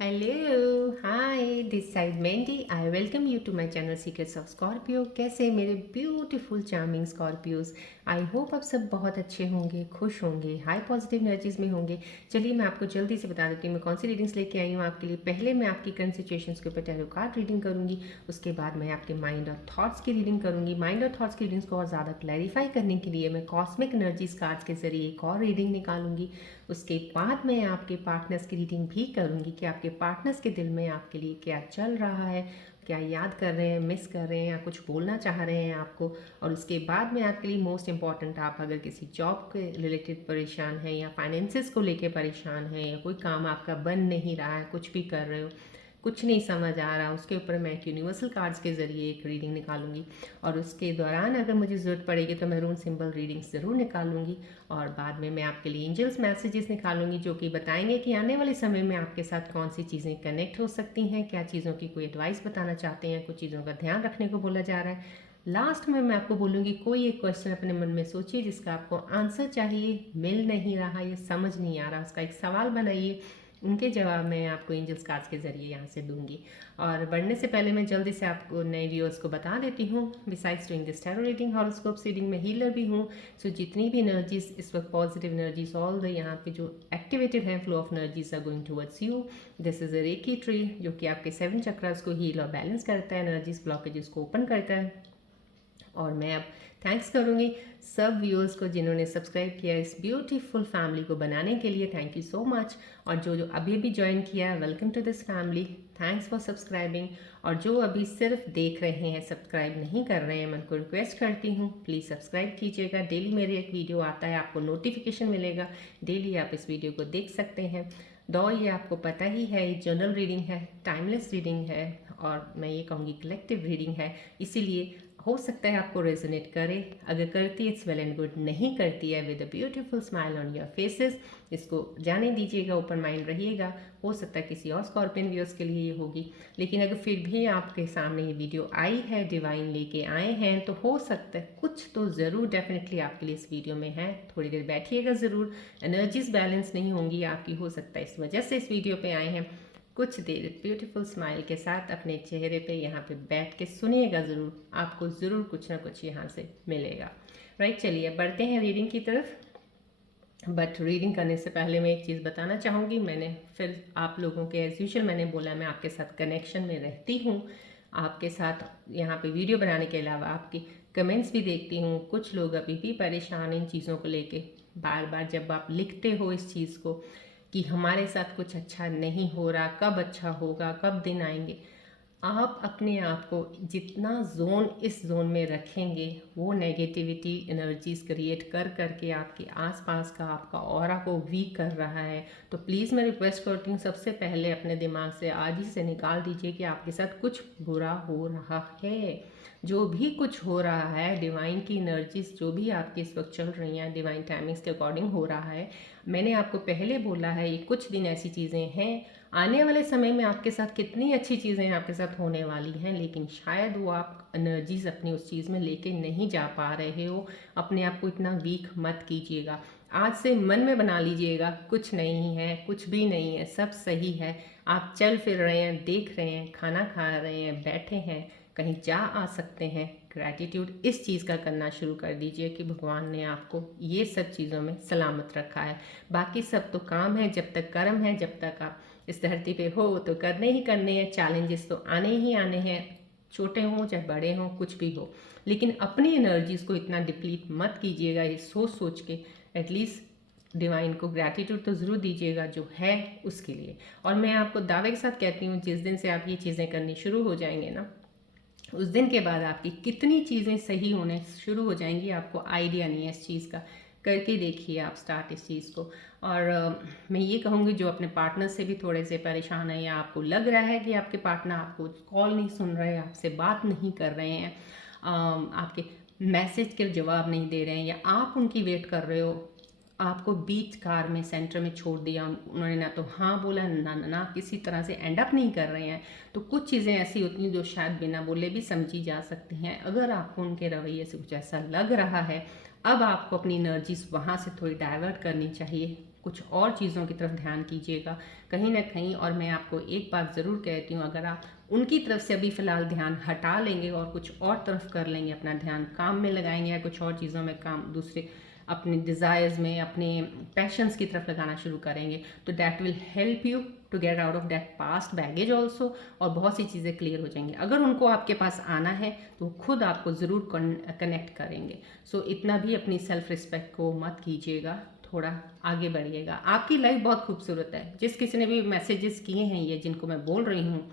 Hello hi this side Mandy I welcome you to my channel secrets of Scorpio. कैसे मेरे beautiful charming Scorpios, I hope आप सब बहुत अच्छे होंगे, खुश होंगे, हाई पॉजिटिव एनर्जीज में होंगे। चलिए मैं आपको जल्दी से बता देती हूँ मैं कौन सी रीडिंग्स लेके आई हूँ आपके लिए। पहले मैं आपकी करंट सिचुएशंस के ऊपर टैरो कार्ड रीडिंग करूँगी, उसके बाद मैं आपके माइंड और थॉट्स की रीडिंग करूँगी। माइंड और थॉट्स की रीडिंग्स को और ज़्यादा क्लैरिफाई करने के लिए मैं कॉस्मिक एनर्जीज कार्ड्स के जरिए एक और रीडिंग निकालूंगी। उसके बाद मैं आपके पार्टनर्स की रीडिंग भी करूंगी कि आपके पार्टनर्स के दिल में आपके लिए क्या चल रहा है, क्या याद कर रहे हैं, मिस कर रहे हैं या कुछ बोलना चाह रहे हैं आपको। और उसके बाद मैं आपके लिए मोस्ट इम्पॉर्टेंट, आप अगर किसी जॉब के रिलेटेड परेशान हैं या फाइनेंसिस को लेके परेशान हैं या कोई काम आपका बन नहीं रहा है, कुछ भी कर रहे हो, कुछ नहीं समझ आ रहा, उसके ऊपर मैं एक यूनिवर्सल कार्ड्स के ज़रिए एक रीडिंग निकालूंगी। और उसके दौरान अगर मुझे ज़रूरत पड़ेगी तो मैं रून सिंबल रीडिंग्स ज़रूर निकालूंगी। और बाद में मैं आपके लिए एंजल्स मैसेजेस निकालूंगी जो कि बताएंगे कि आने वाले समय में आपके साथ कौन सी चीज़ें कनेक्ट हो सकती हैं, क्या चीज़ों की कोई एडवाइस बताना चाहते हैं, कुछ चीज़ों का ध्यान रखने को बोला जा रहा है। लास्ट में मैं आपको बोलूँगी कोई एक क्वेश्चन अपने मन में सोचिए जिसका आपको आंसर चाहिए, मिल नहीं रहा या समझ नहीं आ रहा, उसका एक सवाल बनाइए, उनके जवाब मैं आपको एंजल्स कार्ड्स के ज़रिए यहाँ से दूंगी। और बढ़ने से पहले मैं जल्दी से आपको नए व्यूअर्स को बता देती हूँ, besides doing this tarot reading, horoscope reading में हीलर भी हूँ। सो जितनी भी एनर्जीज इस वक्त पॉजिटिव एनर्जीज ऑल द यहाँ पे जो एक्टिवेटेड है flow of energies are going towards you. This is a reiki tree जो कि आपके 7 चक्रास को हील और बैलेंस करता है, एनर्जीज ब्लॉकेजेस को ओपन करता है। और मैं अब थैंक्स करूँगी सब व्यूअर्स को जिन्होंने सब्सक्राइब किया इस ब्यूटीफुल फैमिली को बनाने के लिए, थैंक यू सो मच। और जो जो अभी अभी ज्वाइन किया, welcome to this family, thanks for subscribing. और जो अभी सिर्फ देख रहे हैं, सब्सक्राइब नहीं कर रहे हैं, मैं उनको रिक्वेस्ट करती हूँ प्लीज़ सब्सक्राइब कीजिएगा। डेली मेरे एक वीडियो आता है, आपको नोटिफिकेशन मिलेगा, डेली आप इस वीडियो को देख सकते हैं। दो ये आपको पता ही है, ये जनरल रीडिंग है, टाइमलेस रीडिंग है, और मैं ये कहूँगी कलेक्टिव रीडिंग है, इसीलिए हो सकता है आपको रेजोनेट करे। अगर करती है इट्स वेल एंड गुड, नहीं करती है with a beautiful smile on your faces, इसको जाने दीजिएगा, ओपन माइंड रहिएगा। हो सकता है किसी और स्कॉर्पियन व्यूअर्स के लिए ये होगी, लेकिन अगर फिर भी आपके सामने ये वीडियो आई है, डिवाइन लेके आए हैं, तो हो सकता है कुछ तो ज़रूर डेफिनेटली आपके लिए इस वीडियो में है। थोड़ी देर बैठिएगा ज़रूर, एनर्जीज बैलेंस नहीं होंगी आपकी, हो सकता है इस वजह से इस वीडियो पे आए हैं। कुछ देर ब्यूटीफुल स्माइल के साथ अपने चेहरे पे यहाँ पे बैठ के सुनिएगा ज़रूर, आपको ज़रूर कुछ ना कुछ यहाँ से मिलेगा। राइट, चलिए बढ़ते हैं रीडिंग की तरफ। बट रीडिंग करने से पहले मैं एक चीज़ बताना चाहूँगी, मैंने फिर आप लोगों के एज यूजल मैंने बोला मैं आपके साथ कनेक्शन में रहती हूँ, आपके साथ यहाँ पे वीडियो बनाने के अलावा आपकी कमेंट्स भी देखती हूँ। कुछ लोग अभी भी परेशान इन चीज़ों को लेके, बार बार जब आप लिखते हो इस चीज़ को कि हमारे साथ कुछ अच्छा नहीं हो रहा, कब अच्छा होगा, कब दिन आएंगे, आप अपने आप को जितना इस जोन में रखेंगे, वो नेगेटिविटी एनर्जीज क्रिएट कर करके आपके आसपास का आपका ऑरा को वीक कर रहा है। तो प्लीज़ मैं रिक्वेस्ट करती हूँ सबसे पहले अपने दिमाग से आज ही से निकाल दीजिए कि आपके साथ कुछ बुरा हो रहा है। जो भी कुछ हो रहा है, डिवाइन की एनर्जीज जो भी आपकी इस वक्त चल रही हैं, डिवाइन टाइमिंग्स के अकॉर्डिंग हो रहा है। मैंने आपको पहले बोला है ये कुछ दिन ऐसी चीज़ें हैं, आने वाले समय में आपके साथ कितनी अच्छी चीज़ें आपके साथ होने वाली हैं, लेकिन शायद वो आप एनर्जीज अपनी उस चीज़ में लेके नहीं जा पा रहे हो। अपने आप को इतना वीक मत कीजिएगा, आज से मन में बना लीजिएगा कुछ नहीं है, कुछ भी नहीं है, सब सही है। आप चल फिर रहे हैं, देख रहे हैं, खाना खा रहे हैं, बैठे हैं, कहीं जा आ सकते हैं। ग्रैटिट्यूड इस चीज़ का करना शुरू कर दीजिए कि भगवान ने आपको ये सब चीज़ों में सलामत रखा है। बाकी सब तो काम है, जब तक कर्म है, जब तक आप इस धरती पे हो तो करने ही करने हैं। चैलेंजेस तो आने ही आने हैं, छोटे हों चाहे बड़े हों, कुछ भी हो, लेकिन अपनी एनर्जीज को इतना डिप्लीट मत कीजिएगा ये सोच सोच के। एटलीस्ट डिवाइन को ग्रैटिट्यूड तो ज़रूर दीजिएगा जो है उसके लिए। और मैं आपको दावे के साथ कहती हूँ, जिस दिन से आप ये चीज़ें करनी शुरू हो जाएंगे ना, उस दिन के बाद आपकी कितनी चीज़ें सही होने शुरू हो जाएंगी, आपको आइडिया नहीं है इस चीज़ का। करके देखिए आप स्टार्ट इस चीज़ को। और मैं ये कहूँगी जो अपने पार्टनर से भी थोड़े से परेशान है, या आपको लग रहा है कि आपके पार्टनर आपको कॉल नहीं सुन रहे, आपसे बात नहीं कर रहे हैं, आपके मैसेज के जवाब नहीं दे रहे हैं, या आप उनकी वेट कर रहे हो, आपको बीच कार में सेंटर में छोड़ दिया, उन्होंने ना तो हाँ बोला ना किसी तरह से एंड अप नहीं कर रहे हैं, तो कुछ चीज़ें ऐसी होती हैं जो शायद बिना बोले भी समझी जा सकती हैं। अगर आपको उनके रवैये से कुछ ऐसा लग रहा है, अब आपको अपनी एनर्जीज वहाँ से थोड़ी डाइवर्ट करनी चाहिए, कुछ और चीज़ों की तरफ ध्यान कीजिएगा कहीं ना कहीं। और मैं आपको एक बात ज़रूर कहती हूँ, अगर आप उनकी तरफ से अभी फ़िलहाल ध्यान हटा लेंगे और कुछ और तरफ कर लेंगे, अपना ध्यान काम में लगाएंगे या कुछ और चीज़ों में काम, दूसरे अपने डिज़ायर्स में, अपने पैशंस की तरफ लगाना शुरू करेंगे, तो that will help you to get out of that past baggage also, और बहुत सी चीज़ें क्लियर हो जाएंगी। अगर उनको आपके पास आना है तो खुद आपको ज़रूर कनेक्ट करेंगे। सो इतना भी अपनी सेल्फ रिस्पेक्ट को मत कीजिएगा, थोड़ा आगे बढ़िएगा। आपकी लाइफ बहुत खूबसूरत है। जिस किसी ने भी मैसेजेस किए हैं ये जिनको मैं बोल रही हूँ,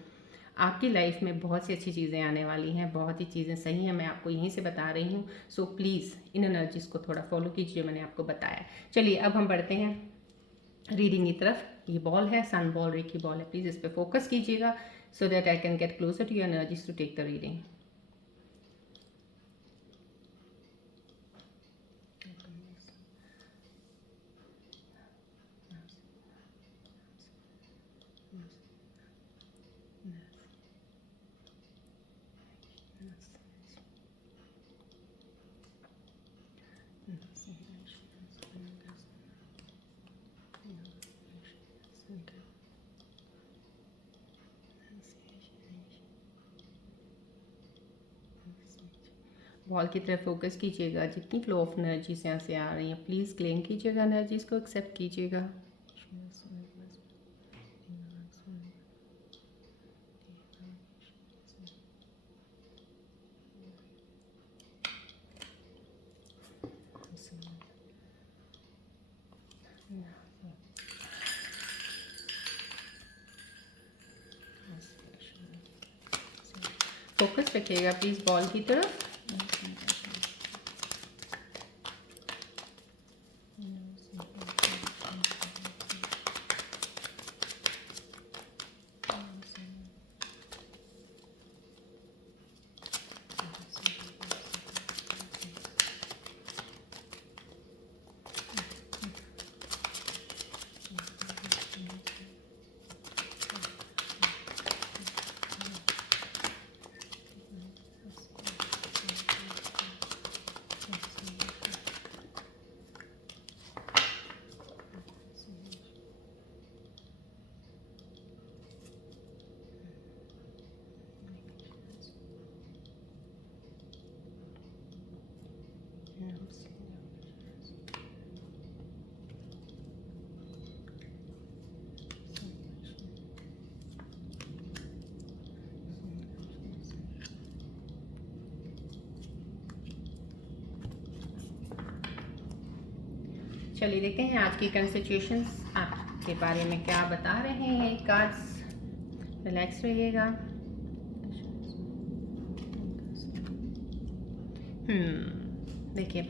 आपकी लाइफ में बहुत सी अच्छी चीज़ें आने वाली हैं, बहुत ही चीज़ें सही हैं, मैं आपको यहीं से बता रही हूँ। सो प्लीज़ इन एनर्जीज़ को थोड़ा फॉलो कीजिए, मैंने आपको बताया। चलिए अब हम बढ़ते हैं रीडिंग की तरफ। ये बॉल है, सन बॉल, रेकी बॉल है, प्लीज़ इस पर फोकस कीजिएगा so that I can get closer to your energies to take the reading. Ball की तरफ फोकस कीजिएगा। जितनी फ्लो ऑफ एनर्जीज यहाँ से आ रही हैं प्लीज़ क्लेम कीजिएगा, एनर्जीज को एक्सेप्ट कीजिएगा। फोकस रखिएगा प्लीज़ बॉल की तरफ। चलिए देखते हैं आज की करंट सिचुएशंस आपके बारे में क्या बता रहे हैं कार्ड्स। रिलैक्स रहिएगा। देखिए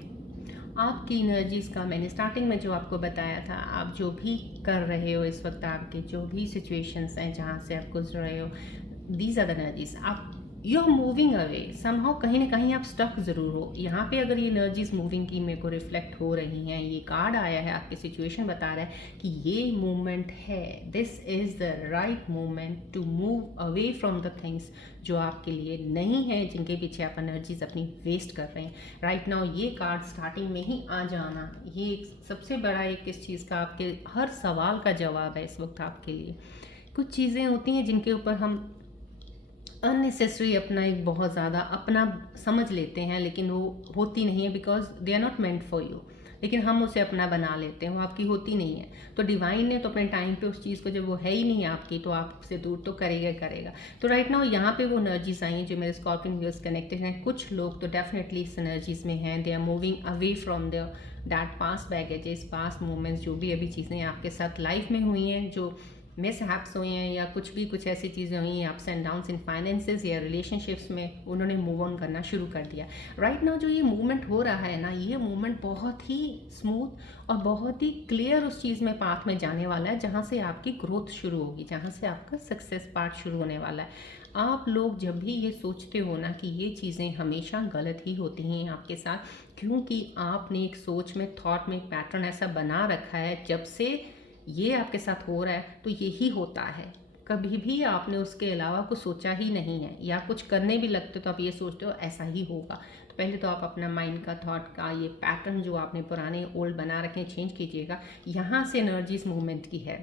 आपकी एनर्जीज़ का मैंने स्टार्टिंग में जो आपको बताया था, आप जो भी कर रहे हो इस वक्त, आपके जो भी सिचुएशंस हैं जहाँ से आप गुजर रहे हो, दीज आर द एनर्जीज। आप you are moving away somehow, कहीं ना कहीं आप स्टक ज़रूर हो यहाँ पे। अगर ये एनर्जीज मूविंग की मेरे को रिफ्लेक्ट हो रही हैं, ये कार्ड आया है, आपकी सिचुएशन बता रहा है कि ये मूवमेंट है, this is the right movement to move away from the things जो आपके लिए नहीं है, जिनके पीछे आप एनर्जीज अपनी वेस्ट कर रहे हैं राइट नाउ। ये कार्ड स्टार्टिंग में ही आ जाना, ये एक सबसे बड़ा एक इस चीज़ का आपके हर सवाल का जवाब है इस वक्त आपके लिए। कुछ चीज़ें होती हैं जिनके ऊपर हम अननेसेसरी अपना एक बहुत ज़्यादा अपना समझ लेते हैं, लेकिन वो होती नहीं है, because they are not meant for you, लेकिन हम उसे अपना बना लेते हैं, वो आपकी होती नहीं है। तो डिवाइन ने तो अपने टाइम पे उस चीज़ को, जब वो है ही नहीं आपकी, तो आपसे दूर तो करेगा करेगा। तो राइट नाउ यहाँ पे वो एनर्जीज आई हैं जो मेरे स्कॉर्पियन व्यूअर्स कनेक्टेड हैं। कुछ लोग तो डेफिनेटली इस एनर्जीज में हैं, they are moving away from the that past baggages, past moments, जो भी अभी चीज़ें आपके साथ लाइफ में हुई हैं, जो मिसहैप्स हुए हैं या कुछ ऐसी चीज़ें हुई हैं, ups and downs in finances या रिलेशनशिप्स में, उन्होंने मूव ऑन करना शुरू कर दिया। राइट नाउ जो ये मूवमेंट हो रहा है ना, ये मूवमेंट बहुत ही स्मूथ और बहुत ही क्लियर उस चीज़ में पाथ में जाने वाला है जहाँ से आपकी ग्रोथ शुरू होगी, जहाँ से आपका सक्सेस पार्ट शुरू होने वाला है। आप लोग जब भी ये सोचते हो ना कि ये चीज़ें हमेशा गलत ही होती हैं आपके साथ, क्योंकि आपने एक सोच में, थॉट में एक पैटर्न ऐसा बना रखा है, जब से ये आपके साथ हो रहा है तो यही होता है। कभी भी आपने उसके अलावा कुछ सोचा ही नहीं है, या कुछ करने भी लगते तो आप ये सोचते हो ऐसा ही होगा। तो पहले तो आप अपना माइंड का, थॉट का ये पैटर्न जो आपने पुराने ओल्ड बना रखे हैं चेंज कीजिएगा। यहाँ से एनर्जी इस मूवमेंट की है।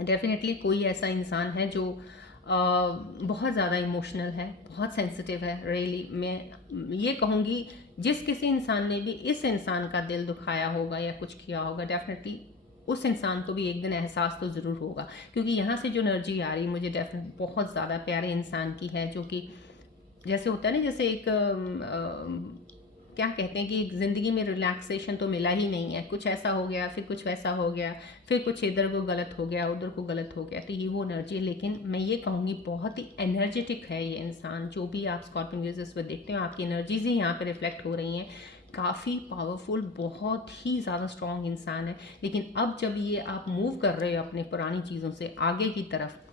डेफिनेटली कोई ऐसा इंसान है जो बहुत ज़्यादा इमोशनल है, बहुत सेंसिटिव है। रियली मैं ये कहूँगी, जिस किसी इंसान ने भी इस इंसान का दिल दुखाया होगा या कुछ किया होगा, डेफिनेटली उस इंसान को भी एक दिन एहसास तो ज़रूर होगा। क्योंकि यहाँ से जो एनर्जी आ रही मुझे डेफिनेट बहुत ज़्यादा प्यारे इंसान की है, जो कि जैसे होता है ना, जैसे एक क्या कहते हैं कि ज़िंदगी में रिलैक्सेशन तो मिला ही नहीं है, कुछ ऐसा हो गया, फिर कुछ वैसा हो गया, फिर कुछ इधर को गलत हो गया, उधर को गलत हो गया, तो ये वो एनर्जी है। लेकिन मैं ये कहूँगी बहुत ही एनर्जेटिक है ये इंसान। जो भी आप स्कॉर्पियन यूजर्स पर देखते हो, आपकी एनर्जीज ही यहाँ पे रिफ्लेक्ट हो रही हैं। काफ़ी पावरफुल, बहुत ही ज़्यादा स्ट्रॉन्ग इंसान है। लेकिन अब जब ये आप मूव कर रहे हो अपने पुरानी चीज़ों से आगे की तरफ,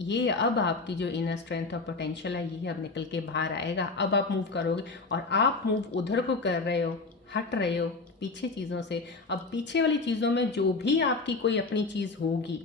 ये अब आपकी जो इनर स्ट्रेंथ और पोटेंशियल है, ये अब निकल के बाहर आएगा। अब आप मूव करोगे, और आप मूव उधर को कर रहे हो, हट रहे हो पीछे चीज़ों से। अब पीछे वाली चीज़ों में जो भी आपकी कोई अपनी चीज़ होगी,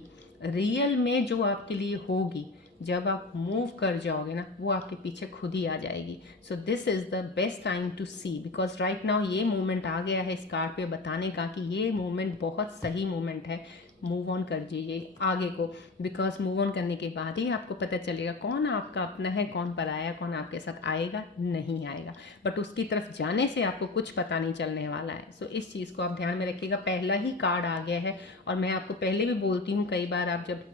रियल में जो आपके लिए होगी, जब आप मूव कर जाओगे ना, वो आपके पीछे खुद ही आ जाएगी। So this is the best time to see, because right now ये मोमेंट आ गया है इस कार्ड पे बताने का कि ये मोमेंट बहुत सही मोमेंट है। मूव ऑन कर दीजिए आगे को, बिकॉज मूव ऑन करने के बाद ही आपको पता चलेगा कौन आपका अपना है, कौन पराया, कौन आपके साथ आएगा, नहीं आएगा। बट उसकी तरफ जाने से आपको कुछ पता नहीं चलने वाला है। सो इस चीज़ को आप ध्यान में रखिएगा। पहला ही कार्ड आ गया है, और मैं आपको पहले भी बोलती हूँ, कई बार आप जब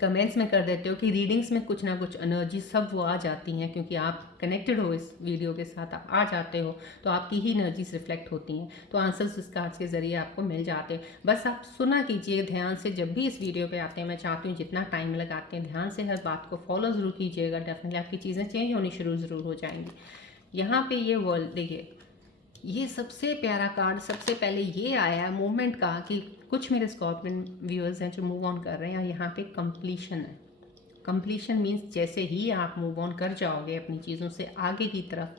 कमेंट्स में कर देते हो कि रीडिंग्स में कुछ ना कुछ एनर्जी सब वो आ जाती हैं, क्योंकि आप कनेक्टेड हो इस वीडियो के साथ, आप आ जाते हो, तो आपकी ही एनर्जीज रिफ्लेक्ट होती हैं। तो आंसर्स इस कार्ड्स के ज़रिए आपको मिल जाते हैं। बस आप सुना कीजिए ध्यान से, जब भी इस वीडियो पे आते हैं। मैं चाहती हूँ जितना टाइम लगाते हैं ध्यान से हर बात को फॉलो ज़रूर कीजिएगा। डेफिनेटली आपकी चीज़ें चेंज होनी शुरू ज़रूर हो जाएंगी। यहाँ पे ये वर्ल्ड देखिए, ये सबसे प्यारा कार्ड सबसे पहले ये आया मूवमेंट का, कि कुछ मेरे स्कॉर्पियन व्यूअर्स हैं जो मूव ऑन कर रहे हैं, और यहाँ पे कंप्लीशन है। कंप्लीशन मीन्स जैसे ही आप मूव ऑन कर जाओगे अपनी चीज़ों से आगे की तरफ,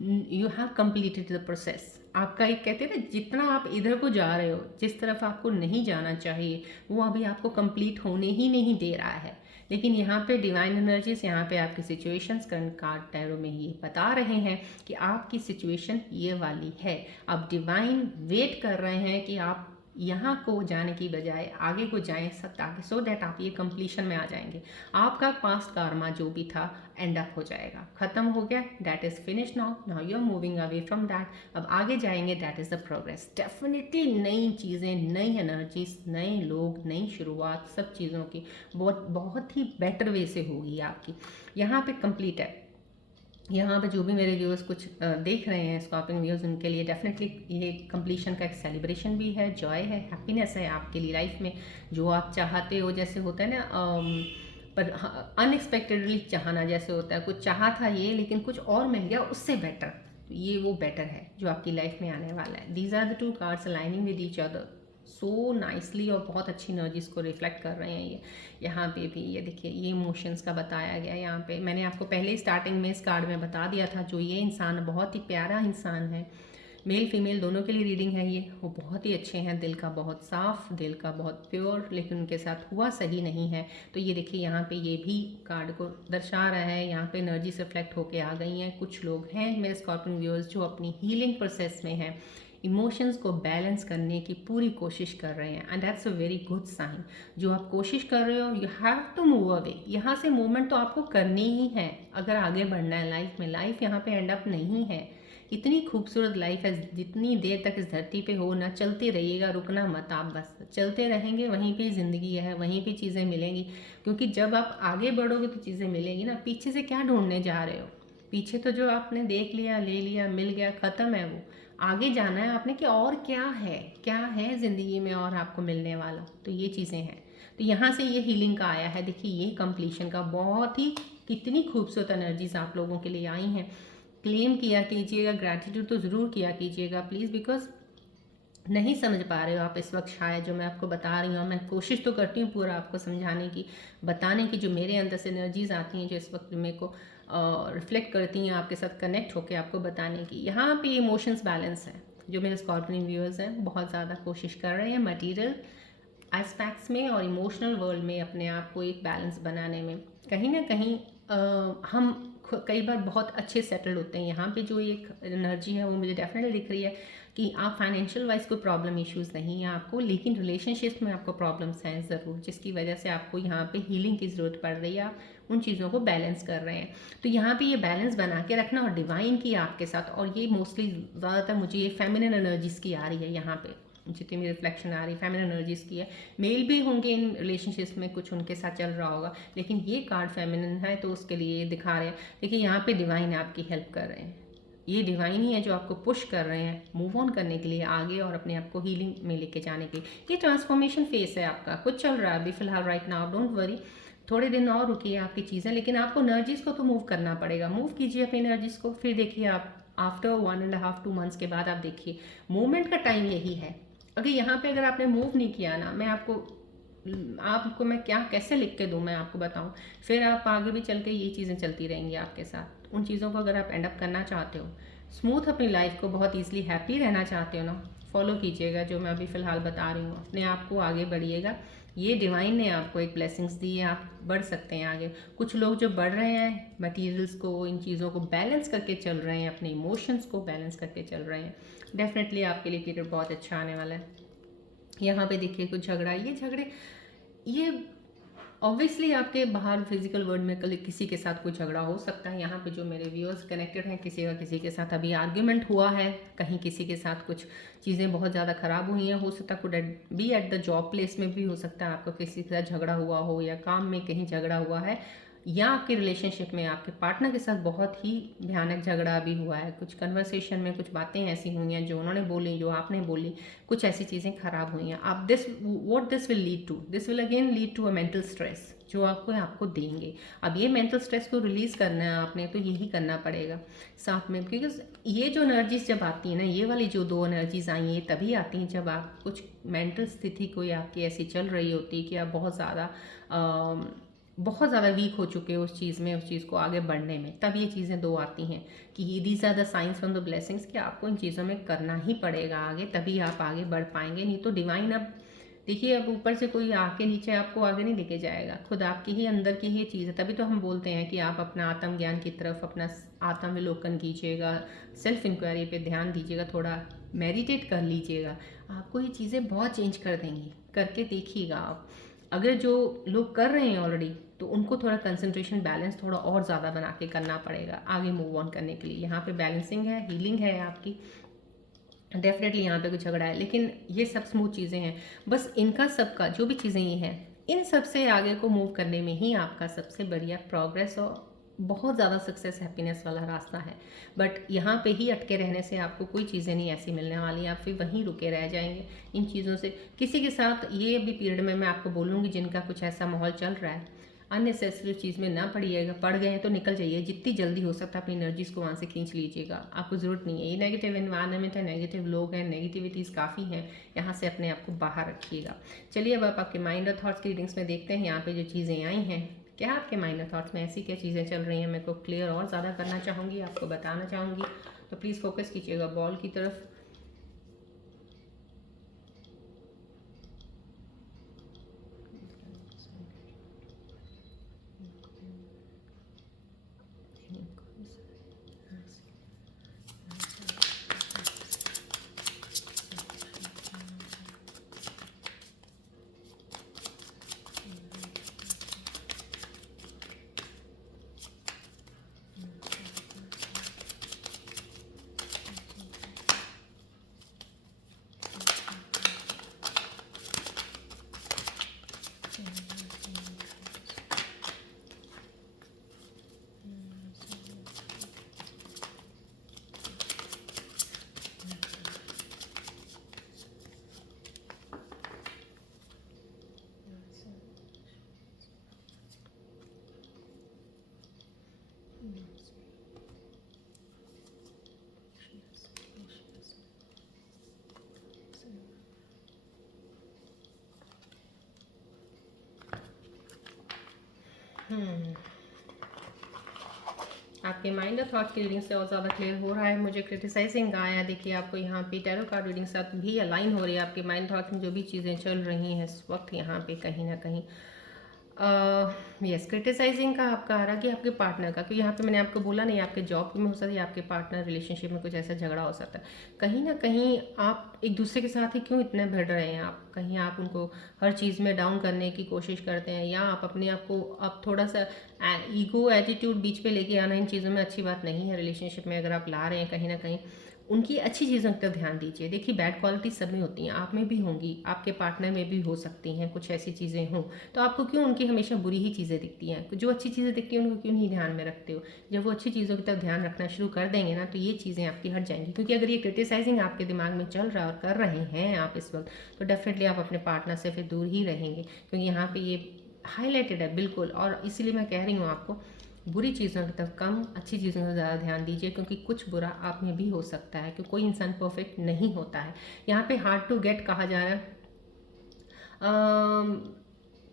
you have completed the process. आपका एक कहते हैं ना, जितना आप इधर को जा रहे हो, जिस तरफ आपको नहीं जाना चाहिए, वो अभी आपको कंप्लीट होने ही नहीं दे रहा है। लेकिन यहाँ पे डिवाइन एनर्जीज, यहाँ पे आपकी सिचुएशंस करंट कार्ड टैरो में ये बता रहे हैं कि आपकी सिचुएशन ये वाली है। अब डिवाइन वेट कर रहे हैं कि आप यहाँ को जाने की बजाय आगे को जाएं, ताकि सो दैट आप ये कंप्लीशन में आ जाएंगे। आपका पास्ट कार्मा जो भी था एंड अप हो जाएगा, खत्म हो गया, that is finish now. Now you are moving away from that. अब आगे जाएंगे, that is the progress. Definitely नई चीज़ें, नई एनर्जीज, नए लोग, नई शुरुआत, सब चीज़ों की बहुत बहुत ही बेटर वे से होगी आपकी। यहाँ पे कंप्लीट है। यहाँ पे जो भी मेरे व्यूअर्स कुछ देख रहे हैं स्कॉर्पियन व्यूअर्स, उनके लिए डेफिनेटली ये कंप्लीशन का एक सेलिब्रेशन भी है, जॉय है, हैप्पीनेस है आपके लिए लाइफ में। जो आप चाहते हो, जैसे होता है ना, पर अनएक्सपेक्टेडली चाहना, जैसे होता है कुछ चाहा था ये, लेकिन कुछ और मिल गया उससे बेटर, तो ये वो बेटर है जो आपकी लाइफ में आने वाला है। These are the two cards aligning with each other so nicely, और बहुत अच्छी एनर्जीज को रिफ्लेक्ट कर रहे हैं ये। यहाँ पे भी ये देखिए, ये इमोशंस का बताया गया। यहाँ पे मैंने आपको पहले स्टार्टिंग में इस कार्ड में बता दिया था, जो ये इंसान बहुत ही प्यारा इंसान है, मेल फीमेल दोनों के लिए रीडिंग है ये। वो बहुत ही अच्छे हैं, दिल का बहुत साफ, दिल का बहुत प्योर, लेकिन उनके साथ हुआ सही नहीं है। तो ये देखिए, यहाँ पे ये भी कार्ड को दर्शा रहा है। यहाँ पे एनर्जी रिफ्लेक्ट होके आ गई हैं। कुछ लोग हैं मेरे स्कॉर्पियन व्यूअर्स जो अपनी हीलिंग प्रोसेस में हैं, इमोशंस को बैलेंस करने की पूरी कोशिश कर रहे हैं, and that's a very good sign. जो आप कोशिश कर रहे हो, you have to move away. यहाँ से मूवमेंट तो आपको करनी ही है अगर आगे बढ़ना है लाइफ में। लाइफ यहाँ पे एंड अप नहीं है। इतनी खूबसूरत लाइफ है, जितनी देर तक इस धरती पे हो ना, चलते रहिएगा, रुकना मत। आप बस चलते रहेंगे, वहीं पे ज़िंदगी है, वहीं पे चीज़ें मिलेंगी। क्योंकि जब आप आगे बढ़ोगे तो चीज़ें मिलेंगी ना। पीछे से क्या ढूंढने जा रहे हो? पीछे तो जो आपने देख लिया, ले लिया, मिल गया, ख़त्म है वो। आगे जाना है आपने कि और क्या है ज़िंदगी में और आपको मिलने वाला। तो ये चीज़ें हैं। तो यहाँ से ये हीलिंग का आया है। देखिए, ये कंप्लीशन का बहुत ही, कितनी खूबसूरत एनर्जीज आप लोगों के लिए आई हैं। क्लेम किया कीजिएगा, ग्रैटिट्यूड तो ज़रूर किया कीजिएगा प्लीज़, बिकॉज नहीं समझ पा रहे हो आप इस वक्त शायद जो मैं आपको बता रही हूँ। मैं कोशिश तो करती हूँ पूरा आपको समझाने की, बताने की, जो मेरे अंदर से एनर्जीज आती हैं, जो इस वक्त मेरे को रिफ्लेक्ट करती हैं, आपके साथ कनेक्ट होकर आपको बताने की। यहाँ पे इमोशंस बैलेंस है। जो मेरे स्कॉर्पियन व्यूअर्स हैं बहुत ज़्यादा कोशिश कर रहे हैं। मटीरियल एस्पेक्ट्स में और इमोशनल वर्ल्ड में अपने आप को एक बैलेंस बनाने में कहीं ना कहीं हम कई बार बहुत अच्छे सेटल्ड होते हैं। यहाँ पे जो एक एनर्जी है वो मुझे डेफिनेटली दिख रही है कि आप फाइनेंशियल वाइज कोई प्रॉब्लम इश्यूज नहीं है आपको, लेकिन रिलेशनशिप में आपको प्रॉब्लम्स हैं ज़रूर, जिसकी वजह से आपको यहाँ पे हीलिंग की ज़रूरत पड़ रही है। आप उन चीज़ों को बैलेंस कर रहे हैं। तो यहाँ पे ये बैलेंस बना के रखना और डिवाइन की आपके साथ, और ये मोस्टली ज़्यादातर मुझे ये फेमिनिन एनर्जीज़ की आ रही है यहाँ पे, जितनी भी रिफ्लेक्शन आ रही है फेमिनिन एनर्जीज़ की है। मेल भी होंगे इन रिलेशनशिप्स में, कुछ उनके साथ चल रहा होगा, लेकिन ये कार्ड फेमिनिन है तो उसके लिए दिखा रहे हैं। देखिए यहाँ पे डिवाइन आपकी हेल्प कर रहे हैं, ये डिवाइन ही है जो आपको पुश कर रहे हैं मूव ऑन करने के लिए आगे और अपने आप को हीलिंग में लेके जाने के लिए। ये ट्रांसफॉर्मेशन फेस है आपका, कुछ चल रहा है अभी फिलहाल राइट नाउ, डोंट वरी, थोड़े दिन और रुकिए आपकी चीज़ें, लेकिन आपको एनर्जीज़ को तो मूव करना पड़ेगा। मूव कीजिए अपनी एनर्जीज़ को, फिर देखिए आप आफ्टर 1.5-2 मंथ्स के बाद आप देखिए मूवमेंट का टाइम यही है। अगर यहाँ पे अगर आपने मूव नहीं किया ना, मैं आपको मैं क्या कैसे लिख के दूँ मैं आपको बताऊँ, फिर आप आगे भी चल के ये चीज़ें चलती रहेंगी आपके साथ। उन चीज़ों को अगर आप एंड अप करना चाहते हो, स्मूथ अपनी लाइफ को बहुत ईजिली हैप्पी रहना चाहते हो ना, फॉलो कीजिएगा जो मैं अभी फ़िलहाल बता रही हूँ, अपने आप को आगे बढ़िएगा। ये डिवाइन ने आपको एक ब्लेसिंग्स दी है, आप बढ़ सकते हैं आगे। कुछ लोग जो बढ़ रहे हैं मटीरियल्स को, इन चीज़ों को बैलेंस करके चल रहे हैं, अपने इमोशंस को बैलेंस करके चल रहे हैं, डेफिनेटली आपके लिए पीरियड बहुत अच्छा आने वाला है। यहाँ पे देखिए कुछ झगड़ा, ये ऑब्वियसली आपके बाहर फिजिकल वर्ल्ड में कल किसी के साथ कोई झगड़ा हो सकता है। यहाँ पे जो मेरे व्यूअर्स कनेक्टेड हैं, किसी का किसी के साथ अभी आर्ग्यूमेंट हुआ है, कहीं किसी के साथ कुछ चीज़ें बहुत ज़्यादा ख़राब हुई हैं, हो सकता है could be at the job place में भी हो सकता है आपका किसी के साथ झगड़ा हुआ हो, या काम में कहीं झगड़ा हुआ है, या आपके रिलेशनशिप में आपके पार्टनर के साथ बहुत ही भयानक झगड़ा भी हुआ है। कुछ कन्वर्सेशन में कुछ बातें ऐसी हुई हैं जो उन्होंने बोली, जो आपने बोली, कुछ ऐसी चीज़ें खराब हुई हैं। आप this will lead to, this will again lead to a mental stress जो आपको देंगे। अब ये मेंटल स्ट्रेस को रिलीज़ करना है आपने, तो यही करना पड़ेगा साथ में, क्योंकि ये जो एनर्जीज जब आती हैं ना, ये वाली जो 2 एनर्जीज आई हैं, ये तभी आती हैं जब आप कुछ मेंटल स्थिति कोई आपकी ऐसी चल रही होती है कि आप बहुत ज़्यादा वीक हो चुके हो उस चीज़ में, उस चीज़ को आगे बढ़ने में, तब ये चीज़ें 2 आती हैं कि these are the signs from the blessings, कि आपको इन चीज़ों में करना ही पड़ेगा आगे, तभी आप आगे बढ़ पाएंगे। नहीं तो डिवाइन, अब देखिए, अब ऊपर से कोई आके नीचे आपको आगे नहीं लेके जाएगा, खुद आपकी ही अंदर की ही चीज़ है। तभी तो हम बोलते हैं कि आप अपना आत्मज्ञान की तरफ, अपना आत्मविलोकन कीजिएगा, सेल्फ इंक्वायरी पे ध्यान दीजिएगा, थोड़ा मेडिटेट कर लीजिएगा, आपको ये चीज़ें बहुत चेंज कर देंगी। करके देखिएगा आप। अगर जो लोग कर रहे हैं ऑलरेडी, तो उनको थोड़ा कंसंट्रेशन बैलेंस थोड़ा और ज़्यादा बना के करना पड़ेगा आगे मूव ऑन करने के लिए। यहाँ पे बैलेंसिंग है, हीलिंग है आपकी, डेफिनेटली यहाँ पे कुछ झगड़ा है, लेकिन ये सब स्मूथ चीज़ें हैं। बस इनका सबका जो भी चीज़ें ये हैं, इन सब से आगे को मूव करने में ही आपका सबसे बढ़िया प्रोग्रेस और बहुत ज़्यादा सक्सेस हैप्पीनेस वाला रास्ता है। बट यहाँ पे ही अटके रहने से आपको कोई चीज़ें नहीं ऐसी मिलने वाली, आप फिर वहीं रुके रह जाएंगे इन चीज़ों से। किसी के साथ ये भी पीरियड में मैं आपको बोलूँगी जिनका कुछ ऐसा माहौल चल रहा है, अननेसेसरी चीज़ में ना पड़िएगा, पड़ गए हैं तो निकल जाइए, जितनी जल्दी हो सकता है अपनी एनर्जीज़ को वहाँ से खींच लीजिएगा, आपको ज़रूरत नहीं है। ये नेगेटिव एनवायरनमेंट है, नेगेटिव लोग हैं, नेगेटिविटीज़ काफ़ी हैं, यहाँ से अपने आप को बाहर रखिएगा। चलिए अब आप आपके माइंड और थॉट्स की रीडिंग्स में देखते हैं यहाँ पे जो चीज़ें आई हैं, क्या आपके माइंड और थॉट्स में ऐसी क्या चीज़ें चल रही हैं, मेरे को क्लियर और ज़्यादा करना चाहूँगी, आपको बताना चाहूँगी, तो प्लीज़ फोकस कीजिएगा बॉल की तरफ। आपके माइंड और थॉट की रीडिंग से और ज़्यादा क्लियर हो रहा है। मुझे क्रिटिसाइजिंग आया, देखिए आपको यहाँ पे टैरो कार्ड रीडिंग के साथ भी अलाइन हो रही है। आपके माइंड थॉट में जो भी चीज़ें चल रही हैं इस वक्त यहाँ पे कहीं ना कहीं यस, क्रिटिसाइजिंग का आपका आ रहा कि आपके पार्टनर का, क्योंकि यहाँ पे मैंने आपको बोला नहीं, आपके जॉब में हो सकता है, आपके पार्टनर रिलेशनशिप में कुछ ऐसा झगड़ा हो सकता है। कहीं ना कहीं आप एक दूसरे के साथ ही क्यों इतने भिड़ रहे हैं, आप कहीं आप उनको हर चीज़ में डाउन करने की कोशिश करते हैं, या आप अपने आप को आप थोड़ा सा ईगो एटीट्यूड बीच पे लेके आना इन चीज़ों में अच्छी बात नहीं है। रिलेशनशिप में अगर आप ला रहे हैं कहीं ना कहीं उनकी अच्छी चीज़ों की तरफ ध्यान दीजिए। देखिए बैड क्वालिटी सब में होती हैं, आप में भी होंगी, आपके पार्टनर में भी हो सकती हैं, कुछ ऐसी चीज़ें हों, तो आपको क्यों उनकी हमेशा बुरी ही चीज़ें दिखती हैं? जो अच्छी चीज़ें दिखती हैं उनको क्यों नहीं ध्यान में रखते हो? जब वो अच्छी चीज़ों की तरफ ध्यान रखना शुरू कर देंगे ना, तो ये चीज़ें आपकी हट जाएंगी। क्योंकि अगर ये क्रिटिसाइजिंग आपके दिमाग में चल रहा है और कर रहे हैं आप इस वक्त, तो डेफिनेटली आप अपने पार्टनर से फिर दूर ही रहेंगे, क्योंकि यहाँ पे ये हाईलाइटेड है बिल्कुल। और इसीलिए मैं कह रही हूँ आपको, बुरी चीज़ों की तरफ कम, अच्छी चीज़ों से ज़्यादा ध्यान दीजिए, क्योंकि कुछ बुरा आप में भी हो सकता है, क्योंकि कोई इंसान परफेक्ट नहीं होता है। यहाँ पे हार्ड टू गेट कहा जा रहा है।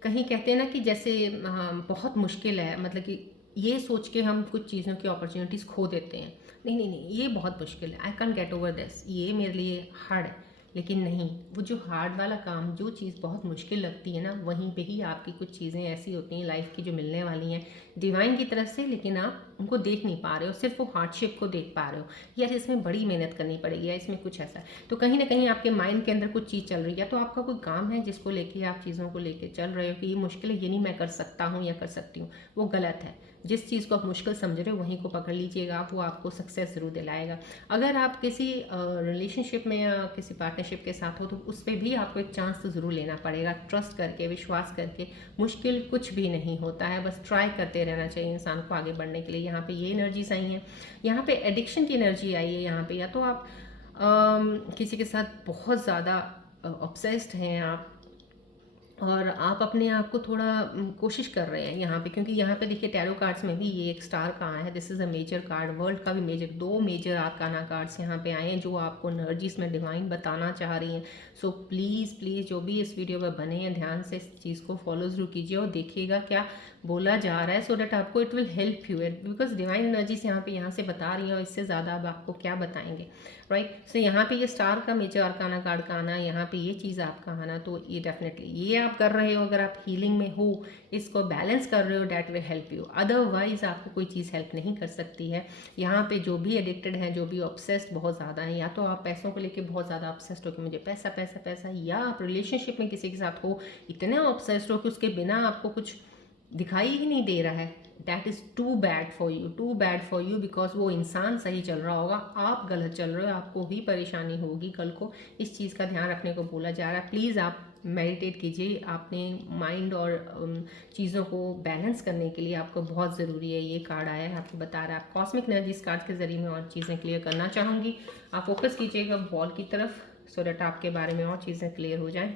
कहीं कहते हैं ना कि जैसे बहुत मुश्किल है, मतलब कि ये सोच के हम कुछ चीज़ों की अपॉर्चुनिटीज़ खो देते हैं। नहीं नहीं नहीं, ये बहुत मुश्किल है, आई कैन गेट ओवर दिस, ये मेरे लिए हार्ड है। लेकिन नहीं, वो जो हार्ड वाला काम, जो चीज़ बहुत मुश्किल लगती है ना, वहीं पे ही आपकी कुछ चीज़ें ऐसी होती हैं लाइफ की जो मिलने वाली हैं डिवाइन की तरफ से, लेकिन आप उनको देख नहीं पा रहे हो, सिर्फ वो हार्डशिप को देख पा रहे हो, यार इसमें बड़ी मेहनत करनी पड़ेगी, या इसमें कुछ ऐसा है। तो कहीं ना कहीं आपके माइंड के अंदर कुछ चीज़ चल रही है, तो आपका कोई काम है जिसको लेके आप चीज़ों को लेके चल रहे हो कि ये मुश्किल है, ये नहीं मैं कर सकता हूँ या कर सकती हूँ, वो गलत है। जिस चीज़ को आप मुश्किल समझ रहे हो वहीं को पकड़ लीजिएगा, वो आपको सक्सेस ज़रूर दिलाएगा। अगर आप किसी रिलेशनशिप में या किसी पार्टनरशिप के साथ हो, तो उस पर भी आपको एक चांस तो ज़रूर लेना पड़ेगा, ट्रस्ट करके, विश्वास करके। मुश्किल कुछ भी नहीं होता है, बस ट्राई करते रहना चाहिए इंसान को आगे बढ़ने के लिए। यहाँ पे ये एनर्जीज आई हैं, यहाँ पे एडिक्शन की एनर्जी आई है। यहाँ पे या तो आप किसी के साथ बहुत ज़्यादा ऑब्सेस्ड हैं आप, और आप अपने आप को थोड़ा कोशिश कर रहे हैं यहाँ पे, क्योंकि यहाँ पे देखिए टैरो कार्ड्स में भी ये एक स्टार का आया है। This is a major card, world का भी मेजर, दो मेजर आर्काना कार्ड्स यहाँ पे आए हैं जो आपको एनर्जीज में डिवाइन बताना चाह रही हैं। सो प्लीज़ प्लीज़ जो भी इस वीडियो पर बने हैं, ध्यान से इस चीज़ को फॉलो ज़रूर कीजिए और देखिएगा क्या बोला जा रहा है, सो डैट आपको it will help you it, because divine energies यहाँ से बता रही हैं, और इससे ज़्यादा अब आपको क्या बताएंगे, राइट। सो यहाँ पे ये स्टार का मेजर आर्काना कार्ड का आना, यहाँ पे ये चीज़ आपका आना, तो ये डेफिनेटली ये आप कर रहे हो, अगर आप हीलिंग में हो, इसको बैलेंस कर रहे हो, that will help you. Otherwise आपको कोई चीज़ हेल्प नहीं कर सकती है। यहाँ पे जो भी एडिक्टेड हैं, जो भी ऑब्सेस्ड बहुत ज़्यादा हैं, या तो आप पैसों को लेके बहुत ज़्यादा ऑब्सेस्ड हो कि मुझे पैसा पैसा पैसा, या आप रिलेशनशिप में किसी के साथ हो इतने ऑब्सेस्ड हो कि उसके बिना आपको कुछ दिखाई ही नहीं दे रहा है, that is too bad for you, too bad for you, because वो इंसान सही चल रहा होगा, आप गलत चल रहे हो, आपको ही परेशानी होगी कल को। इस चीज़ का ध्यान रखने को बोला जा रहा है। प्लीज़ आप मेडिटेट कीजिए, अपने माइंड और चीज़ों को बैलेंस करने के लिए आपको बहुत ज़रूरी है। ये कार्ड आया है, आपको बता रहा है। आप कॉस्मिक एनर्जीज कार्ड के ज़रिए मैं और चीज़ें क्लियर करना चाहूँगी। आप फोकस कीजिएगा बॉल की तरफ, सो डैट आपके बारे में और चीज़ें क्लियर हो जाएँ।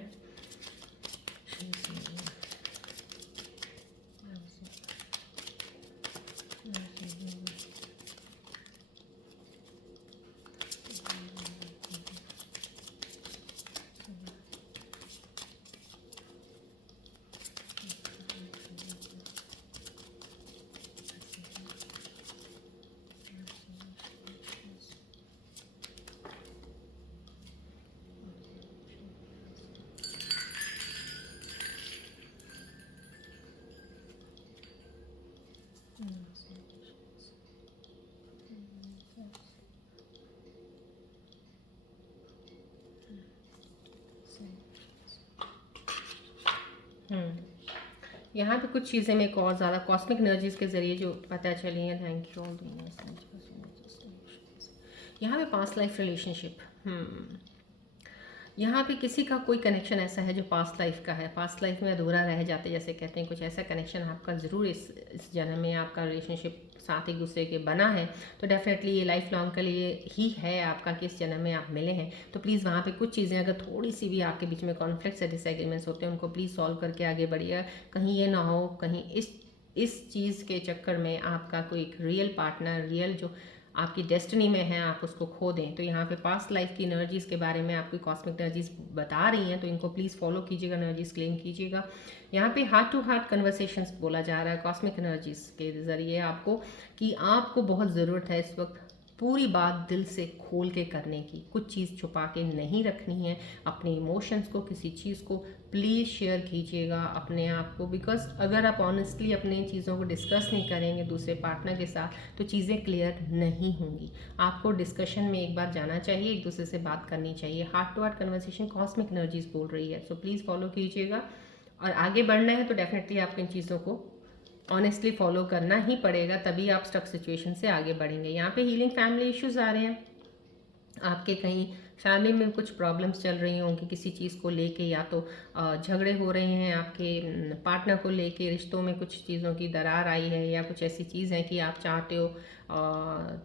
यहाँ पे कुछ चीज़ें मेरे को और ज़्यादा कॉस्मिक एनर्जीज के ज़रिए जो पता चली हैं। Thank you. यहाँ पे पास्ट लाइफ रिलेशनशिप, यहाँ पे किसी का कोई कनेक्शन ऐसा है जो पास्ट लाइफ का है, पास्ट लाइफ में अधूरा रह जाते, जैसे कहते हैं, कुछ ऐसा कनेक्शन आपका ज़रूर इस जन्म में आपका रिलेशनशिप साथ एक दूसरे के बना है, तो डेफिनेटली ये लाइफ लॉन्ग के लिए ही है आपका कि इस जन्म में आप मिले हैं। तो प्लीज़ वहाँ पे कुछ चीज़ें अगर थोड़ी सी भी आपके बीच में कॉन्फ्लिक्ट्स या डिसएग्रीमेंट्स होते हैं, उनको प्लीज़ सॉल्व करके आगे बढ़िए। कहीं ये ना हो, कहीं इस चीज़ के चक्कर में आपका कोई रियल पार्टनर, रियल जो आपकी डेस्टिनी में है आप उसको खो दें। तो यहाँ पे पास्ट लाइफ की एनर्जीज़ के बारे में आपकी कॉस्मिक एनर्जीज बता रही हैं, तो इनको प्लीज़ फॉलो कीजिएगा, एनर्जीज क्लेम कीजिएगा। यहाँ पे हार्ट टू हार्ट कन्वर्सेशंस बोला जा रहा है कॉस्मिक एनर्जीज के ज़रिए आपको, कि आपको बहुत ज़रूरत है इस वक्त पूरी बात दिल से खोल के करने की, कुछ चीज़ छुपा के नहीं रखनी है। अपने इमोशंस को, किसी चीज़ को प्लीज़ शेयर कीजिएगा अपने आप को, बिकॉज अगर आप ऑनेस्टली अपने चीज़ों को डिस्कस नहीं करेंगे दूसरे पार्टनर के साथ तो चीज़ें क्लियर नहीं होंगी। आपको डिस्कशन में एक बार जाना चाहिए, एक दूसरे से बात करनी चाहिए। Heart to heart conversation cosmic energies बोल रही है, सो प्लीज़ फॉलो कीजिएगा। और आगे बढ़ना है तो डेफिनेटली आपको इन चीज़ों को ऑनेस्टली फॉलो करना ही पड़ेगा, तभी आप स्टक सिचुएशन से आगे बढ़ेंगे। यहाँ पे हीलिंग फैमिली इश्यूज आ रहे हैं, आपके कहीं फैमिली में कुछ प्रॉब्लम्स चल रही होंगी किसी चीज़ को लेके, या तो झगड़े हो रहे हैं आपके पार्टनर को लेके, रिश्तों में कुछ चीज़ों की दरार आई है, या कुछ ऐसी चीज़ है कि आप चाहते हो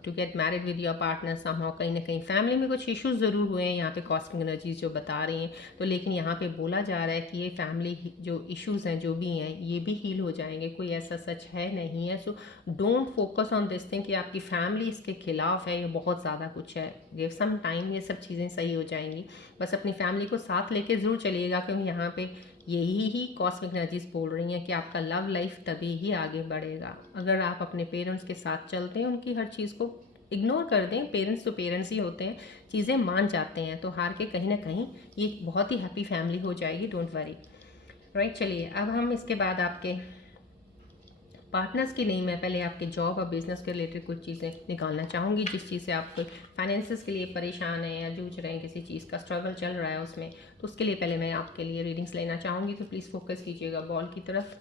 to get married with your partner somehow. कहीं ना कहीं फैमिली में कुछ इश्यूज ज़रूर हुए हैं, यहाँ पे कॉस्मिक एनर्जीज जो बता रही हैं। तो लेकिन यहाँ पे बोला जा रहा है कि ये फैमिली जो इश्यूज हैं जो भी हैं ये भी हील हो जाएंगे, कोई ऐसा सच है नहीं है। So don't focus on this thing कि आपकी फैमिली इसके खिलाफ है, ये बहुत ज़्यादा कुछ है। गिव सम टाइम, ये सब चीज़ें सही हो जाएंगी। बस अपनी फैमिली को साथ लेके ज़रूर चलिएगा, क्योंकि यहाँ पे यही ही कॉस्मिक एनर्जीज बोल रही हैं कि आपका लव लाइफ तभी ही आगे बढ़ेगा अगर आप अपने पेरेंट्स के साथ चलते हैं, उनकी हर चीज़ को इग्नोर कर दें। पेरेंट्स तो पेरेंट्स ही होते हैं, चीज़ें मान जाते हैं, तो हार के कहीं ना कहीं ये बहुत ही हैप्पी फैमिली हो जाएगी, डोंट वरी। राइट, चलिए अब हम इसके बाद आपके पार्टनर्स की नहीं, मैं पहले आपके जॉब और बिजनेस के रिलेटेड कुछ चीज़ें निकालना चाहूँगी, जिस चीज़ से आप फाइनेंसेस के लिए परेशान हैं या जूझ रहे हैं, किसी चीज़ का स्ट्रगल चल रहा है उसमें, तो उसके लिए पहले मैं आपके लिए रीडिंग्स लेना चाहूँगी। तो प्लीज़ फोकस कीजिएगा बॉल की तरफ।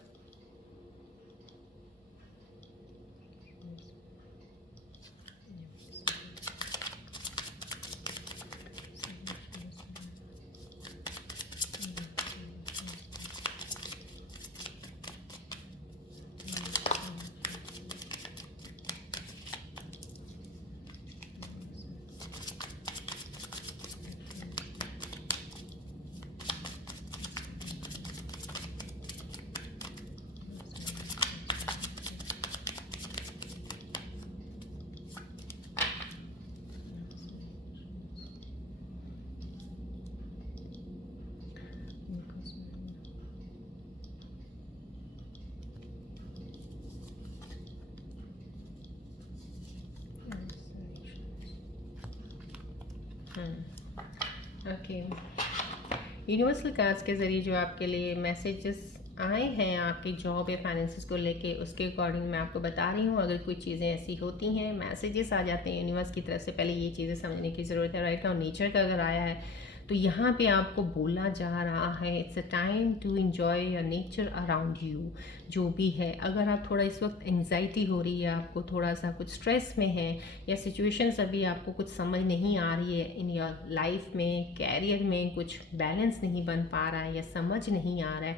ओके, यूनिवर्सल कार्ड्स के ज़रिए जो आपके लिए मैसेजेस आए हैं आपकी जॉब या फाइनेंसिस को लेके, उसके अकॉर्डिंग मैं आपको बता रही हूँ। अगर कोई चीज़ें ऐसी होती हैं, मैसेजेस आ जाते हैं यूनिवर्स की तरफ से, पहले ये चीज़ें समझने की ज़रूरत है। राइट नाउ नेचर का अगर आया है तो यहाँ पे आपको बोला जा रहा है it's a time to enjoy your nature around you. जो भी है, अगर आप थोड़ा इस वक्त एंग्जाइटी हो रही है, आपको थोड़ा सा कुछ स्ट्रेस में है, या सिचुएशंस अभी आपको कुछ समझ नहीं आ रही है इन योर लाइफ में, कैरियर में कुछ बैलेंस नहीं बन पा रहा है या समझ नहीं आ रहा है,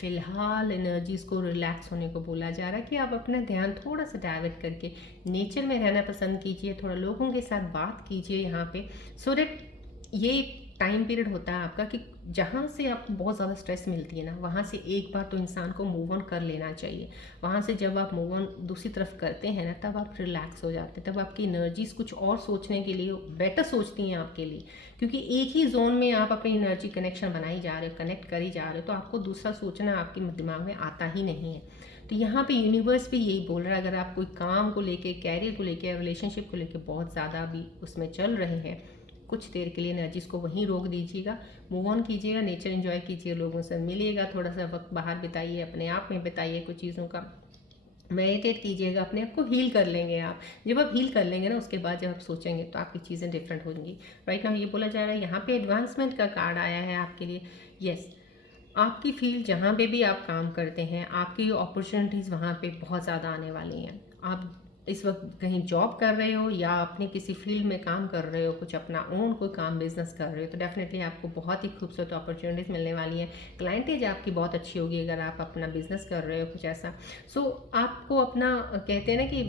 फ़िलहाल एनर्जीज को रिलैक्स होने को बोला जा रहा है कि आप अपना ध्यान थोड़ा सा डाइवर्ट करके नेचर में रहना पसंद कीजिए, थोड़ा लोगों के साथ बात कीजिए यहाँ पे, सो दैट ये टाइम पीरियड होता है आपका कि जहाँ से आपको बहुत ज़्यादा स्ट्रेस मिलती है ना, वहाँ से एक बार तो इंसान को मूव ऑन कर लेना चाहिए। वहाँ से जब आप मूव ऑन दूसरी तरफ करते हैं ना, तब आप रिलैक्स हो जाते हैं, तब आपकी एनर्जीज कुछ और सोचने के लिए बेटर सोचती हैं आपके लिए, क्योंकि एक ही जोन में आप अपनी एनर्जी कनेक्शन बनाई जा रहे हो, कनेक्ट करी जा रहे हो, तो आपको दूसरा सोचना आपके दिमाग में आता ही नहीं है। तो यहाँ पे यूनिवर्स भी यही बोल रहा है, अगर आप कोई काम को लेके, कैरियर को लेके, रिलेशनशिप को लेके बहुत ज़्यादा अभी उसमें चल रहे हैं, कुछ देर के लिए एनर्जीज को वहीं रोक दीजिएगा, मूव ऑन कीजिएगा, नेचर एंजॉय कीजिए, लोगों से मिलिएगा, थोड़ा सा वक्त बाहर बिताइए, अपने आप में बिताइए, कुछ चीज़ों का मेडिटेट कीजिएगा, अपने आप को हील कर लेंगे आप। जब आप हील कर लेंगे ना, उसके बाद जब आप सोचेंगे तो आपकी चीज़ें डिफरेंट होंगी। राइट नाउ ये बोला जा रहा है, यहाँ पे एडवांसमेंट का कार्ड आया है आपके लिए। यस, आपकी फील्ड जहाँ पे भी आप काम करते हैं, आपकी अपॉर्चुनिटीज़ वहाँ पे बहुत ज़्यादा आने वाली हैं। आप इस वक्त कहीं जॉब कर रहे हो या अपने किसी फील्ड में काम कर रहे हो, कुछ अपना ओन कोई काम बिजनेस कर रहे हो, तो डेफिनेटली आपको बहुत ही खूबसूरत अपॉर्चुनिटीज़ मिलने वाली है। क्लाइंटेज आपकी बहुत अच्छी होगी अगर आप अपना बिजनेस कर रहे हो कुछ ऐसा। सो आपको अपना कहते हैं ना कि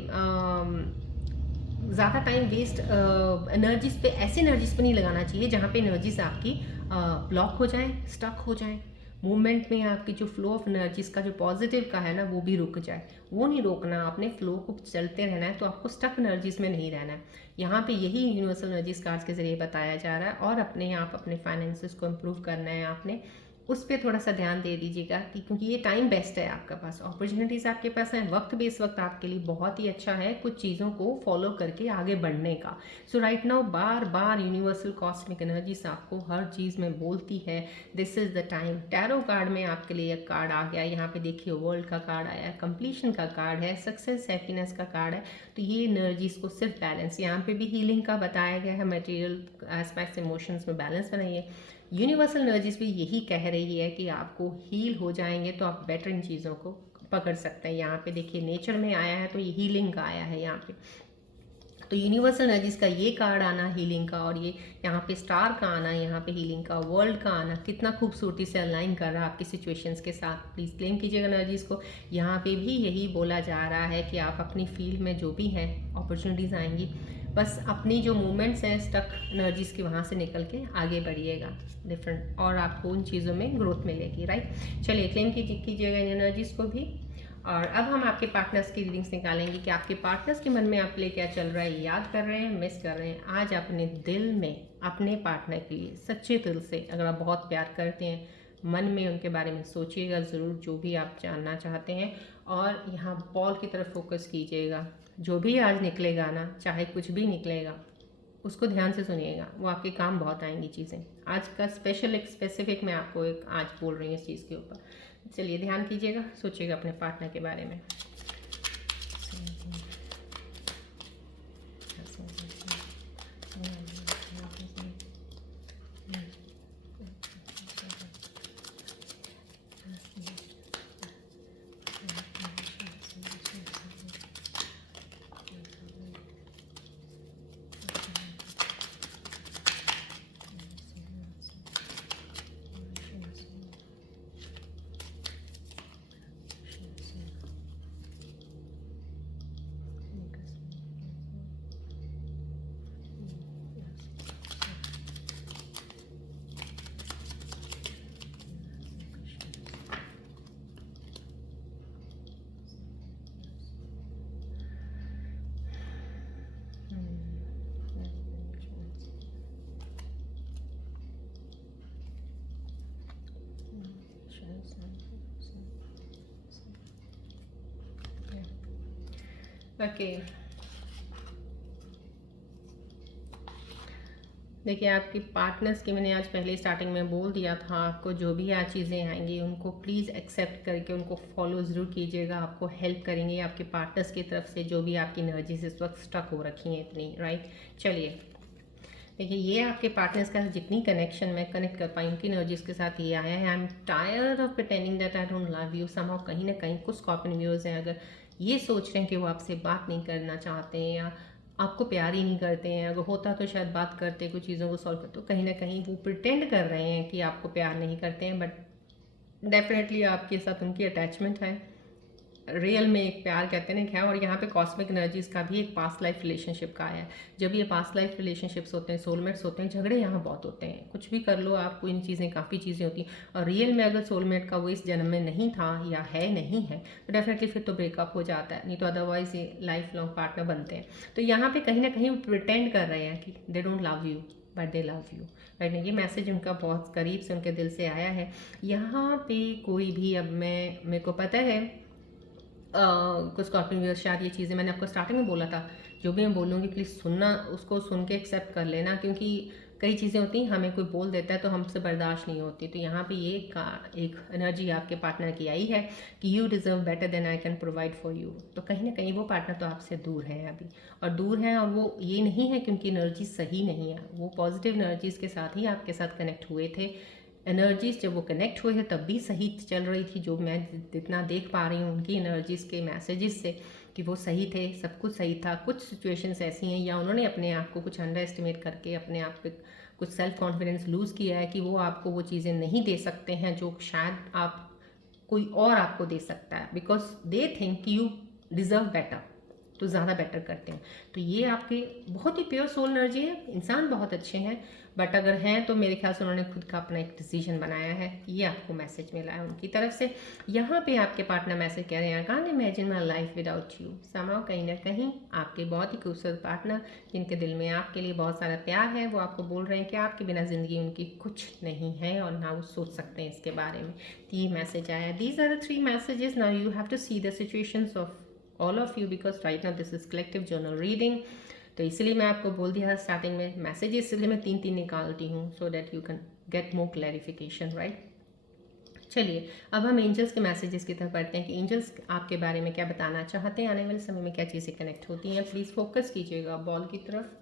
ज़्यादा टाइम वेस्ट एनर्जीज पे, ऐसी एनर्जीज पे नहीं लगाना चाहिए जहाँ पे एनर्जीज आपकी ब्लॉक हो जाएं, स्टक हो जाएं। मूवमेंट में आपकी जो फ्लो ऑफ एनर्जीज का जो पॉजिटिव का है ना वो भी रुक जाए, वो नहीं रोकना, आपने फ्लो को चलते रहना है, तो आपको स्टक एनर्जीज में नहीं रहना है। यहाँ पे यही यूनिवर्सल एनर्जीज कार्ड्स के जरिए बताया जा रहा है। और अपने आप अपने फाइनेंसेस को इम्प्रूव करना है आपने, उस पर थोड़ा सा ध्यान दे दीजिएगा कि क्योंकि ये टाइम बेस्ट है आपके पास, अपॉर्चुनिटीज़ आपके पास हैं, वक्त भी इस वक्त आपके लिए बहुत ही अच्छा है कुछ चीज़ों को फॉलो करके आगे बढ़ने का। सो राइट नाउ बार बार यूनिवर्सल कॉस्मिक एनर्जीज आपको हर चीज़ में बोलती है this is the time. Tarot card में आपके लिए एक कार्ड आ गया, यहाँ पे देखिए वर्ल्ड का कार्ड आया है, कंप्लीशन का कार्ड है, सक्सेस हैप्पीनेस का कार्ड है। तो ये एनर्जीज को सिर्फ बैलेंस, यहाँ पे भी हीलिंग का बताया गया है, मटेरियल एस्पेक्ट्स इमोशंस में बैलेंस बनाइए। यूनिवर्सल एनर्जीज भी यही कह रही है कि आपको हील हो जाएंगे तो आप बेटर इन चीज़ों को पकड़ सकते हैं। यहाँ पे देखिए नेचर में आया है तो ये हीलिंग का आया है यहाँ पे। तो यूनिवर्सल एनर्जीज का ये कार्ड आना हीलिंग का, और ये यहाँ पे स्टार का आना, यहाँ पे हीलिंग का, वर्ल्ड का आना कितना खूबसूरती से अलाइन कर रहा है आपकी सिचुएशंस के साथ। प्लीज़ क्लेम कीजिएगा एनर्जीज को। यहाँ पे भी यही बोला जा रहा है कि आप अपनी फील्ड में जो भी हैं अपॉर्चुनिटीज़ आएंगी, बस अपनी जो मूवमेंट्स हैं स्टक एनर्जीज की वहाँ से निकल के आगे बढ़िएगा डिफरेंट, और आपको उन चीज़ों में ग्रोथ मिलेगी। राइट, चलिए क्लेम कीजिएगा इन एनर्जीज को भी। और अब हम आपके पार्टनर्स की रीडिंग्स निकालेंगे कि आपके पार्टनर्स के मन में आपके लिए क्या चल रहा है, याद कर रहे हैं, मिस कर रहे हैं। आज अपने दिल में अपने पार्टनर के लिए सच्चे दिल से, अगर आप बहुत प्यार करते हैं, मन में उनके बारे में सोचिएगा ज़रूर जो भी आप जानना चाहते हैं, और यहाँ बॉल की तरफ फोकस कीजिएगा। जो भी आज निकलेगा ना, चाहे कुछ भी निकलेगा, उसको ध्यान से सुनिएगा, वो आपके काम बहुत आएंगी चीज़ें। आज का स्पेशल एक स्पेसिफिक मैं आपको एक आज बोल रही हूँ इस चीज़ के ऊपर। चलिए ध्यान कीजिएगा, सोचिएगा अपने पार्टनर के बारे में। ओके, देखिए आपके पार्टनर्स की मैंने आज पहले स्टार्टिंग में बोल दिया था आपको, जो भी आज चीज़ें आएंगी उनको प्लीज़ एक्सेप्ट करके उनको फॉलो ज़रूर कीजिएगा। आपको हेल्प करेंगे आपके पार्टनर्स की तरफ से, जो भी आपकी एनर्जीज इस वक्त स्टक हो रखी हैं इतनी। राइट, चलिए देखिए ये आपके पार्टनर्स का जितनी कनेक्शन मैं कनेक्ट कर पाई उनकी एनर्जीज के साथ ये आया है। I am tired of pretending that I don't love you. Somehow कहीं ना कहीं कुछ स्कॉर्पियन व्यूअर्स हैं, अगर ये सोच रहे हैं कि वो आपसे बात नहीं करना चाहते हैं या आपको प्यार ही नहीं करते हैं, अगर होता तो शायद बात करते, कुछ चीज़ों को सॉल्व करते, तो कहीं ना कहीं वो प्रिटेंड कर रहे हैं कि आपको प्यार नहीं करते हैं, बट डेफिनेटली आपके साथ उनकी अटैचमेंट है। रियल में एक प्यार कहते हैं ना क्या। और यहाँ पे कॉस्मिक एनर्जीज का भी एक पास्ट लाइफ रिलेशनशिप का आया है। जब ये पास्ट लाइफ रिलेशनशिप्स होते हैं, सोलमेट्स होते हैं, झगड़े यहाँ बहुत होते हैं। कुछ भी कर लो आपको, इन चीज़ें काफ़ी चीज़ें होती हैं। और रियल में अगर सोलमेट का वो इस जन्म में नहीं था या है नहीं है तो डेफिनेटली फिर तो ब्रेकअप हो जाता है, नहीं तो अदरवाइज ये लाइफ लॉन्ग पार्टनर बनते हैं। तो यहाँ पे कहीं ना कहीं वो प्रिटेंड कर रहे हैं कि they don't love you but they love you. Right, ये मैसेज उनका बहुत करीब से उनके दिल से आया है। यहाँ पे कोई भी, अब मेरे को पता है कुछ स्कॉर्पियन व्यूअर्स शायद ये चीज़ें मैंने आपको स्टार्टिंग में बोला था, जो भी मैं बोलूँगी प्लीज़ सुनना, उसको सुन के एक्सेप्ट कर लेना, क्योंकि कई चीज़ें होती हैं हमें कोई बोल देता है तो हमसे बर्दाश्त नहीं होती। तो यहाँ पे ये एक एनर्जी आपके पार्टनर की आई है कि you deserve better than I can provide for you. तो कहीं ना कहीं वो पार्टनर तो आपसे दूर है अभी, और दूर हैं, और वो ये नहीं है क्योंकि एनर्जी सही नहीं है, वो पॉजिटिव एनर्जीज़ के साथ ही आपके साथ कनेक्ट हुए थे। एनर्जीज जब वो कनेक्ट हुए थे तब भी सही चल रही थी, जो मैं जितना देख पा रही हूँ उनकी एनर्जीज़ के मैसेजेस से कि वो सही थे, सब कुछ सही था। कुछ सिचुएशंस ऐसी हैं या उन्होंने अपने आप को कुछ अंडर एस्टिमेट करके अपने आप पे कुछ सेल्फ कॉन्फिडेंस लूज़ किया है कि वो आपको वो चीज़ें नहीं दे सकते हैं जो शायद आप कोई और आपको दे सकता है, because they think you deserve better. तो ज़्यादा बेटर करते हैं। तो ये आपके बहुत ही प्योर सोल एनर्जी है, इंसान बहुत अच्छे हैं, बट अगर हैं तो मेरे ख्याल से उन्होंने खुद का अपना एक डिसीजन बनाया है। ये आपको मैसेज मिला है उनकी तरफ से। यहाँ पे आपके पार्टनर मैसेज कह रहे हैं, can imagine my life without you. समाओ कहीं ना कहीं आपके बहुत ही खूबसूरत पार्टनर जिनके दिल में आपके लिए बहुत सारा प्यार है, वो आपको बोल रहे हैं कि आपके बिना ज़िंदगी उनकी कुछ नहीं है और ना वो सोच सकते हैं इसके बारे में। तो ये मैसेज आया, these are the 3 messages. Now you have to see the situations of all of you because right now this is collective general reading. तो इसलिए मैं आपको बोल दिया था स्टार्टिंग में मैसेज, इसलिए मैं 3 निकालती हूँ so that you can get more clarification, right. चलिए अब हम एंजल्स के मैसेजेस की तरफ बढ़ते हैं कि एंजल्स आपके बारे में क्या बताना चाहते हैं, आने वाले समय में क्या चीज़ें कनेक्ट होती हैं। प्लीज़ फोकस कीजिएगा बॉल की तरफ।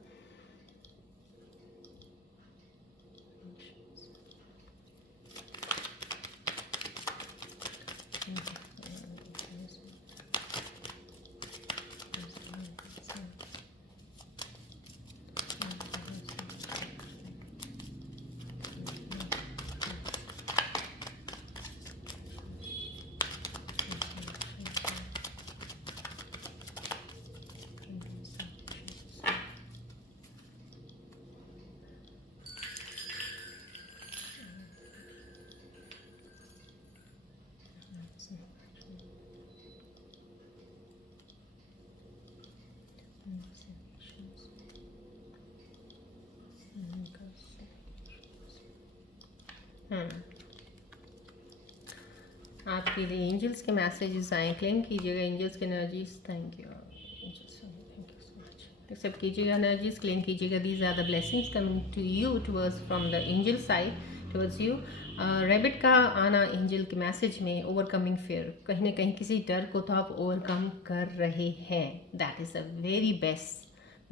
आपके लिए एंजल्स के मैसेजेस आए, क्लेम कीजिएगा एंजल्स के energies. Thank you, thank you so much. Accept कीजिएगा एनर्जीज, क्लेम कीजिएगा these are the blessings coming to you towards from the angel side towards you. Rabbit का आना एंजल के मैसेज में, ओवरकमिंग फियर, कहीं ना कहीं किसी डर को तो आप ओवरकम कर रहे हैं। That is a very best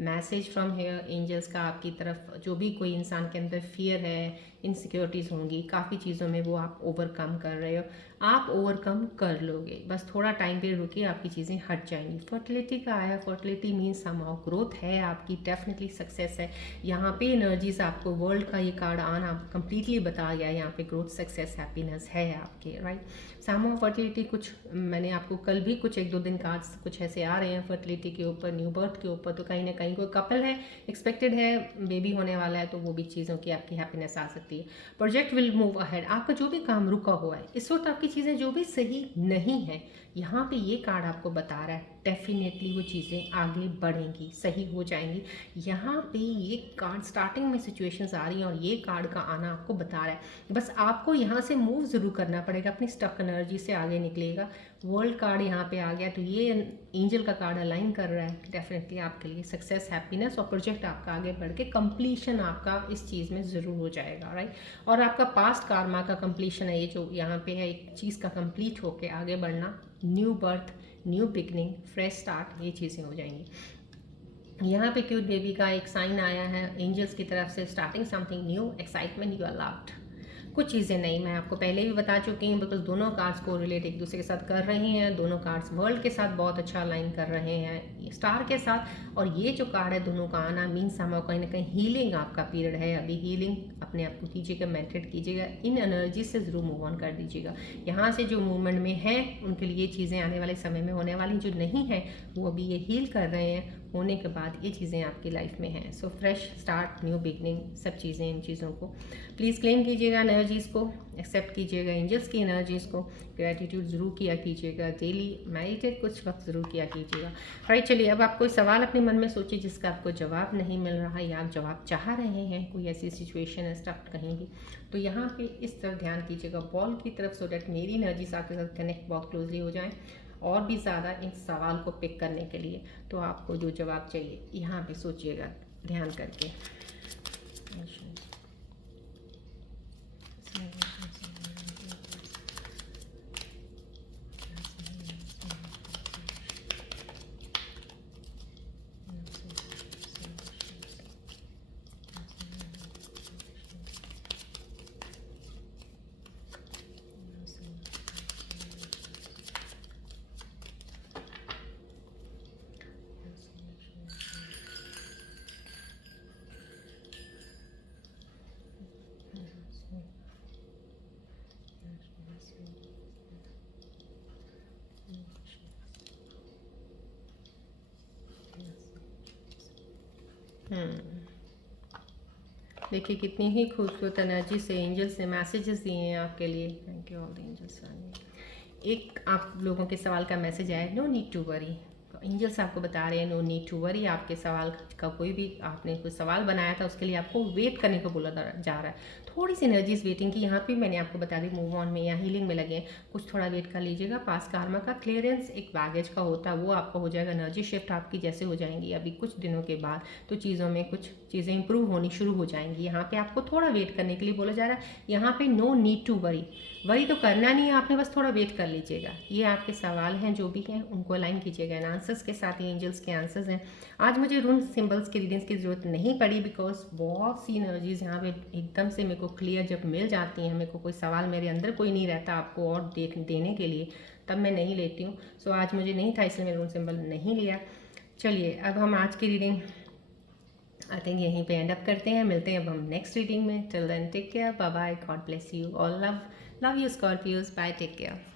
message from here angels का आपकी तरफ। जो भी कोई इंसान के अंदर फियर है, इनसिक्योरिटीज़ होंगी, काफ़ी चीज़ों में वो आप ओवरकम कर रहे हो, आप ओवरकम कर लोगे। बस थोड़ा टाइम पे रुकिए, आपकी चीज़ें हट जाएंगी। फर्टिलिटी का आया, फर्टिलिटी मीन्स समाउ ग्रोथ है आपकी, डेफिनेटली सक्सेस है। यहाँ पे एनर्जीज आपको वर्ल्ड का ये कार्ड आना कंप्लीटली बता गया, यहाँ पे ग्रोथ, सक्सेस, हैप्पीनेस है आपके, राइट। समाउ फर्टिलिटी, कुछ मैंने आपको कल भी कुछ 1-2 दिन कार्ड्स कुछ ऐसे आ रहे हैं फर्टिलिटी के ऊपर, न्यू बर्थ के ऊपर। तो कहीं ना कहीं कोई कपल है, एक्सपेक्टेड है, बेबी होने वाला है, तो वो भी चीज़ों की आपकी हैप्पीनेस आ सकती है। प्रोजेक्ट विल मूव अहेड, आपका जो भी काम रुका हुआ है इस वक्त, आपकी चीज़ें जो भी सही नहीं है, यहाँ पे ये कार्ड आपको बता रहा है डेफिनेटली वो चीज़ें आगे बढ़ेंगी, सही हो जाएंगी। यहाँ पे ये कार्ड स्टार्टिंग में सिचुएशंस आ रही हैं और ये कार्ड का आना आपको बता रहा है, बस आपको यहाँ से मूव ज़रूर करना पड़ेगा, अपनी स्टक एनर्जी से आगे निकलेगा। वर्ल्ड कार्ड यहाँ पे आ गया, तो ये एंजल का कार्ड अलाइन कर रहा है डेफिनेटली आपके लिए सक्सेस, हैप्पीनेस, और प्रोजेक्ट आपका आगे बढ़ के कंप्लीशन आपका इस चीज़ में ज़रूर हो जाएगा, राइट। और आपका पास्ट कार्मा का कंप्लीशन है, ये जो यहाँ पे है, एक चीज़ का कंप्लीट होके आगे बढ़ना, new birth, new beginning, fresh start, ये चीज़ें हो जाएंगी। यहाँ पे क्यूट बेबी का एक साइन आया है एंजल्स की तरफ से, starting something new, excitement, you are loved. कुछ चीज़ें नहीं, मैं आपको पहले भी बता चुकी हूँ, बिकॉज दोनों कार्ड्स को रिलेट एक दूसरे के साथ कर रही हैं, दोनों कार्ड्स वर्ल्ड के साथ बहुत अच्छा अलाइन कर रहे हैं, स्टार के साथ। और ये जो कार्ड है दोनों का आना मीन्स समाओ कहीं ना कहीं हीलिंग आपका पीरियड है अभी, हीलिंग अपने आप को कीजिएगा, मेडिटेट कीजिएगा, इन एनर्जी से ज़रूर मूव ऑन कर दीजिएगा। यहाँ से जो मूवमेंट में है उनके लिए चीज़ें आने वाले समय में होने वाली, जो नहीं है वो अभी ये हील कर रहे हैं, होने के बाद ये चीज़ें आपकी लाइफ में हैं। So fresh start, new beginning, सब चीज़ें, इन चीज़ों को प्लीज़ क्लेम कीजिएगा, एनर्जीज़ को एक्सेप्ट कीजिएगा, एंजल्स की एनर्जीज़ को ग्रेटिट्यूड ज़रूर किया कीजिएगा, डेली मेडिटेट कुछ वक्त ज़रूर किया कीजिएगा, राइट। चलिए अब आप कोई सवाल अपने मन में सोचिए जिसका आपको जवाब नहीं मिल रहा है या आप जवाब चाह रहे हैं, कोई ऐसी सिचुएशन है स्टक कहीं भी, तो यहाँ पे इस तरफ ध्यान कीजिएगा बॉल की तरफ, सो डैट मेरी एनर्जीज आपके साथ कनेक्ट बहुत क्लोजली हो जाएँ और भी ज़्यादा इस सवाल को पिक करने के लिए। तो आपको जो जवाब चाहिए यहाँ पे सोचिएगा ध्यान करके। देखिए कितनी ही खूबसूरत एनर्जी से एंजल्स ने मैसेजेस दिए हैं आपके लिए। Thank you all the angels. एक आप लोगों के सवाल का मैसेज आया, no need to worry. Angels आपको बता रहे हैं नो नीड टू वरी। आपके सवाल का कोई भी आपने कोई सवाल बनाया था उसके लिए आपको वेट करने को बोला जा रहा है। थोड़ी सी एनर्जीज वेटिंग की यहाँ पे मैंने आपको बता दी, मूव ऑन में या हीलिंग में लगे हैं, कुछ थोड़ा वेट कर लीजिएगा। पास कार्मा का क्लियरेंस एक बैगेज का होता है, वो आपका हो जाएगा। एनर्जी शिफ्ट आपकी जैसे हो जाएंगी अभी कुछ दिनों के बाद, तो चीज़ों में कुछ चीज़ें इंप्रूव होनी शुरू हो जाएंगी। यहाँ पे आपको थोड़ा वेट करने के लिए बोला जा रहा है। यहाँ पे no need to worry, worry तो करना नहीं है आपने, बस थोड़ा वेट कर लीजिएगा। ये आपके सवाल हैं जो भी हैं उनको अलाइन कीजिएगा एंड आंसर्स के साथ। ही एंजल्स के आंसर्स हैं। आज मुझे रून सिंबल्स के रीडिंग्स की ज़रूरत नहीं पड़ी बिकॉज बहुत सी एनर्जीज यहाँ पे एकदम से मेरे को क्लियर जब मिल जाती हैं। मेरे को कोई सवाल मेरे अंदर कोई नहीं रहता आपको और देने के लिए, तब मैं नहीं लेती हूँ। सो आज मुझे नहीं था इसलिए मैं रून सिंबल नहीं लिया। चलिए अब हम आज की रीडिंग आई थिंक यहीं पे एंड अप करते हैं। मिलते हैं अब हम नेक्स्ट रीडिंग में। Till then take care, bye bye, God bless you all, love you Scorpios, bye, take care.